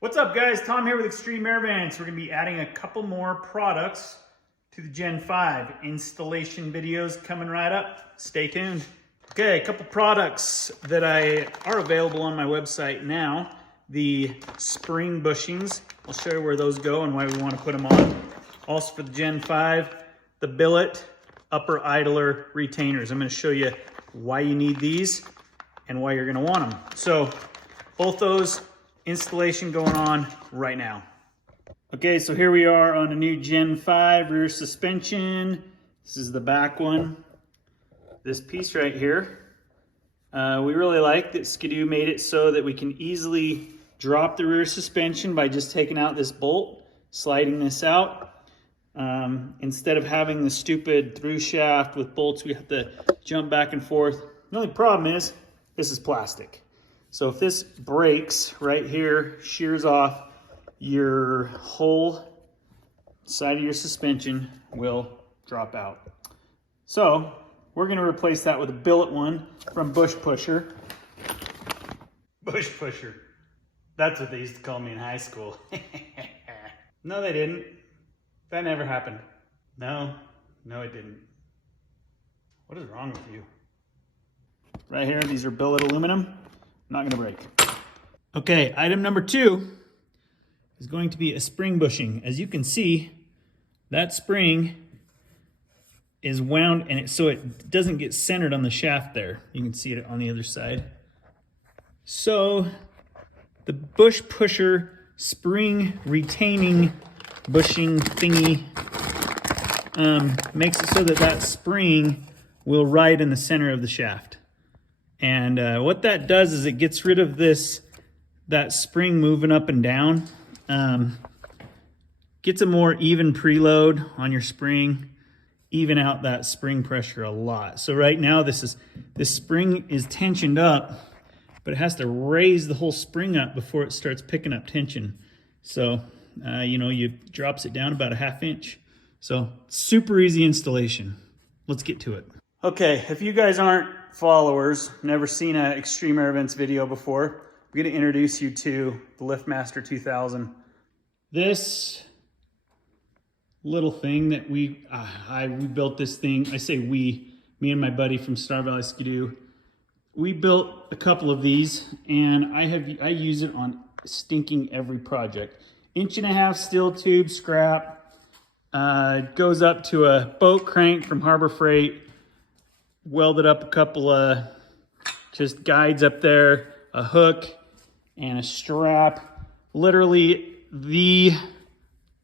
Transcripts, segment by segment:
What's up guys, Tom here with Extreme Air Vents. We're going to be adding a couple more products to the Gen 5 installation videos coming right up. Stay tuned. Okay, a couple products that are available on my website now. The spring bushings. I'll show you where those go and why we want to put them on. Also for the Gen 5, the billet upper idler retainers. I'm going to show you why you need these and why you're going to want them. So both those installation going on right now. Okay, so here we are on a new Gen 5 rear suspension. This is the back one. This piece right here, we really like that Skidoo made it so that we can easily drop the rear suspension by just taking out this bolt, sliding this out. Instead of having the stupid through shaft with bolts, we have to jump back and forth. The only problem is this is plastic. So if this breaks right here, shears off, your whole side of your suspension will drop out. So we're going to replace that with a billet one from Bushpusher. Bushpusher. That's what they used to call me in high school. No, they didn't. That never happened. No, it didn't. What is wrong with you? Right here, these are billet aluminum. Not gonna break. Okay, item number 2 is going to be a spring bushing. As you can see, that spring is wound and so it doesn't get centered on the shaft there. You can see it on the other side. So the Bushpusher spring retaining bushing thingy makes it so that that spring will ride in the center of the shaft. And what that does is it gets rid of that spring moving up and down. Gets a more even preload on your spring, even out that spring pressure a lot. So right now this spring is tensioned up, but it has to raise the whole spring up before it starts picking up tension. So you drops it down about a 1/2 inch. So super easy installation. Let's get to it. Okay, if you guys aren't followers, never seen an Extreme Air Vents video before, I'm going to introduce you to the LiftMaster 2000. This little thing that we built this thing. I say we, me and my buddy from Star Valley Skidoo. We built a couple of these, and I use it on stinking every project. 1.5 inch steel tube scrap, goes up to a boat crank from Harbor Freight. Welded up a couple of just guides up there, a hook and a strap. Literally the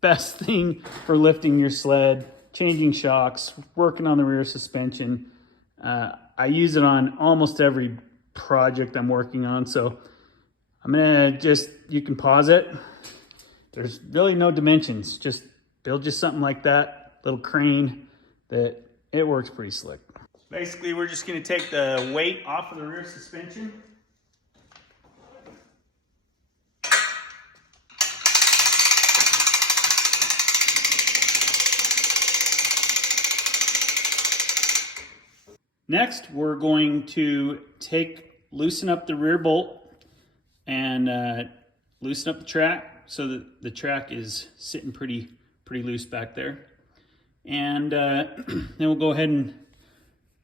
best thing for lifting your sled, changing shocks, working on the rear suspension. I use it on almost every project I'm working on. So I'm gonna you can pause it. There's really no dimensions. Just build something like that, little crane, that it works pretty slick. Basically, we're just going to take the weight off of the rear suspension. Next, we're going to loosen up the rear bolt and loosen up the track so that the track is sitting pretty loose back there. And then we'll go ahead and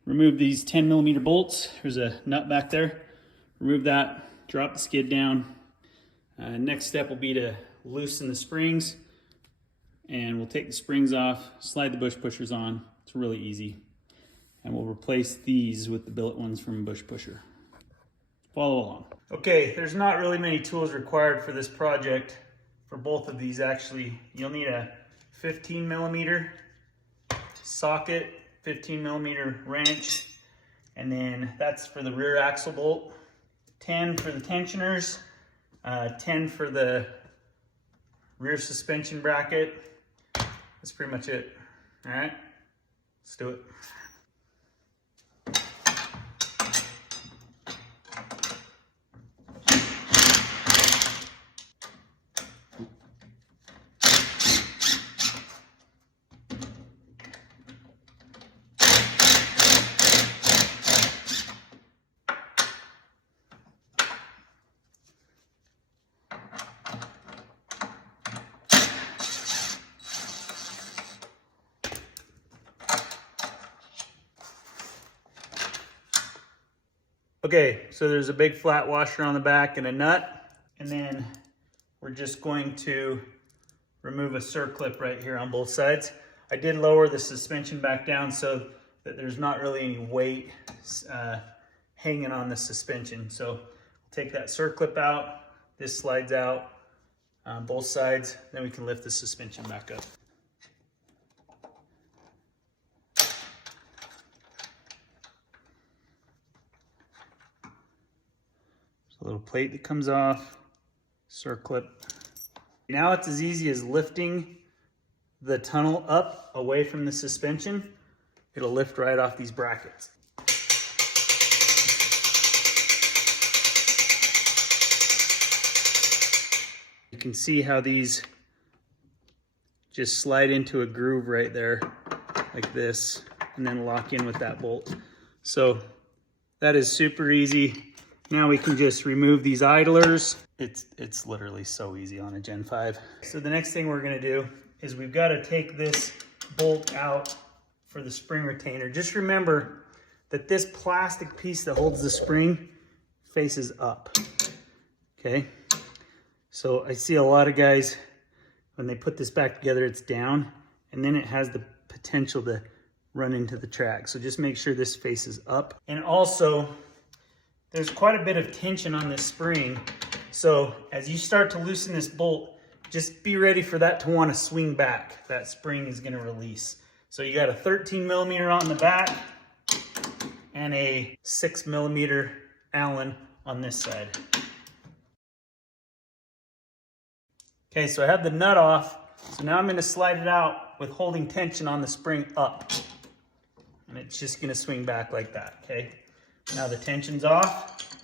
remove these 10mm bolts. There's a nut back there. Remove that, drop the skid down. Next step will be to loosen the springs, and we'll take the springs off, slide the Bushpushers on. It's really easy. And we'll replace these with the billet ones from Bushpusher. Follow along. Okay, there's not really many tools required for this project. For both of these, actually, you'll need a 15mm socket, 15mm wrench, and then that's for the rear axle bolt, 10 for the tensioners, 10 for the rear suspension bracket. That's pretty much it. All right, let's do it. Okay, so there's a big flat washer on the back and a nut, and then we're just going to remove a circlip right here on both sides. I did lower the suspension back down so that there's not really any weight hanging on the suspension. So take that circlip out, this slides out on both sides, then we can lift the suspension back up. A little plate that comes off, circlip. Now it's as easy as lifting the tunnel up away from the suspension. It'll lift right off these brackets. You can see how these just slide into a groove right there, like this, and then lock in with that bolt. So that is super easy. Now we can just remove these idlers. It's literally so easy on a Gen 5. So the next thing we're gonna do is we've gotta take this bolt out for the spring retainer. Just remember that this plastic piece that holds the spring faces up, okay? So I see a lot of guys, when they put this back together, it's down, and then it has the potential to run into the track. So just make sure this faces up. And also, there's quite a bit of tension on this spring. So as you start to loosen this bolt, just be ready for that to want to swing back. That spring is going to release. So you got a 13 millimeter on the back and a 6 millimeter Allen on this side. Okay, so I have the nut off. So now I'm going to slide it out with holding tension on the spring up. And it's just going to swing back like that, okay? Now the tension's off,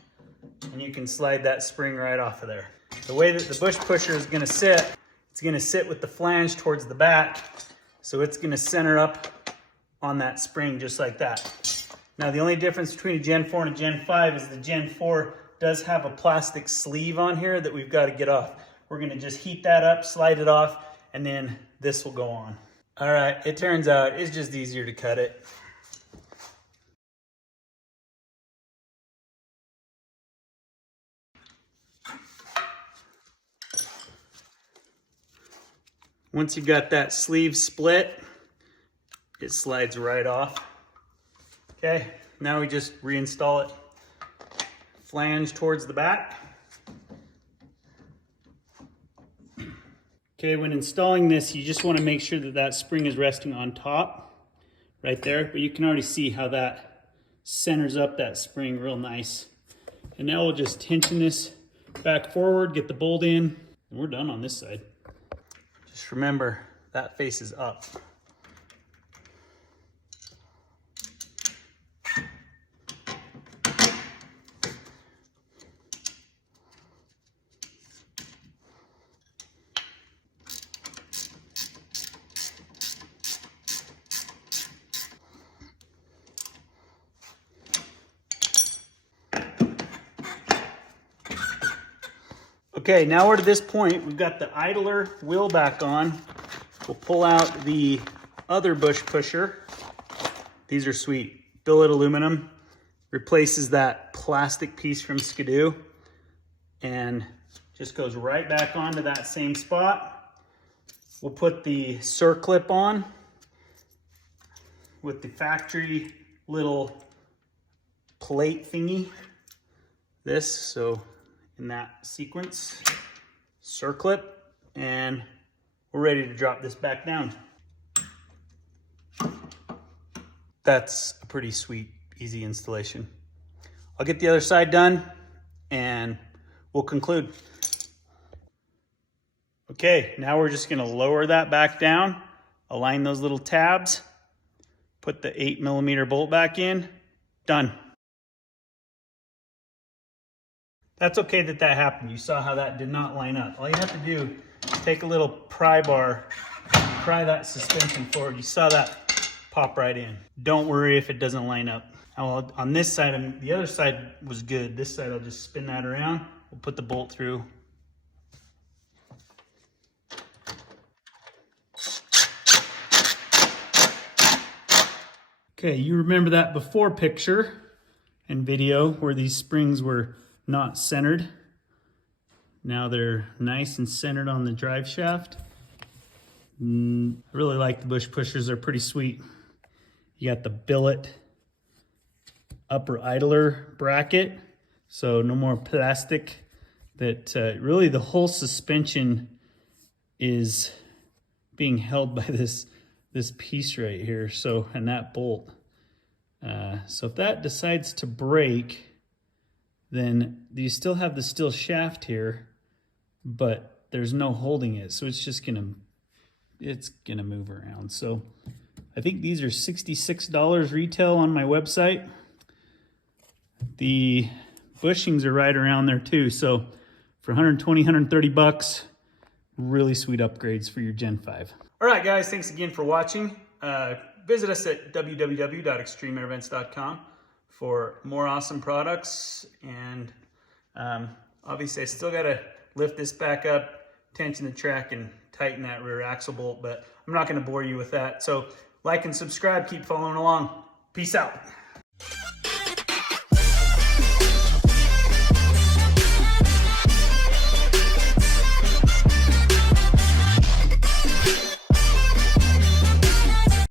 and you can slide that spring right off of there. The way that the Bushpusher is gonna sit, it's gonna sit with the flange towards the back, so it's gonna center up on that spring just like that. Now the only difference between a Gen 4 and a Gen 5 is the Gen 4 does have a plastic sleeve on here that we've got to get off. We're gonna just heat that up, slide it off, and then this will go on. All right, it turns out it's just easier to cut it. Once you've got that sleeve split, it slides right off. Okay, now we just reinstall it. Flange towards the back. Okay, when installing this, you just want to make sure that that spring is resting on top, right there. But you can already see how that centers up that spring real nice. And now we'll just tension this back forward, get the bolt in, and we're done on this side. Just remember, that faces up. Okay, now we're to this point. We've got the idler wheel back on. We'll pull out the other Bushpusher. These are sweet. Billet aluminum. Replaces that plastic piece from Skidoo. And just goes right back onto that same spot. We'll put the circlip on with the factory little plate thingy. This, so in that sequence, circlip, and we're ready to drop this back down. That's a pretty sweet, easy installation. I'll get the other side done and we'll conclude. Okay, now we're just gonna lower that back down, align those little tabs, put the 8 millimeter bolt back in, done. That's okay that that happened. You saw how that did not line up. All you have to do is take a little pry bar, pry that suspension forward. You saw that pop right in. Don't worry if it doesn't line up. Now, on this side, the other side was good. This side, I'll just spin that around. We'll put the bolt through. Okay, you remember that before picture. and video where these springs were not centered. Now they're nice and centered on the drive shaft. I really like the Bushpushers, they're pretty sweet. You got the billet upper idler bracket, so no more plastic. That really the whole suspension is being held by this piece right here, so, and that bolt. So if that decides to break, then you still have the steel shaft here, but there's no holding it, so it's just gonna move around. So I think these are $66 retail on my website. The bushings are right around there too. So for 120, 130 bucks, really sweet upgrades for your Gen 5. All right, guys, thanks again for watching. Visit us at www.extremeairvents.com for more awesome products. And obviously I still gotta lift this back up, tension the track, and tighten that rear axle bolt, but I'm not gonna bore you with that. So like and subscribe, keep following along. Peace out.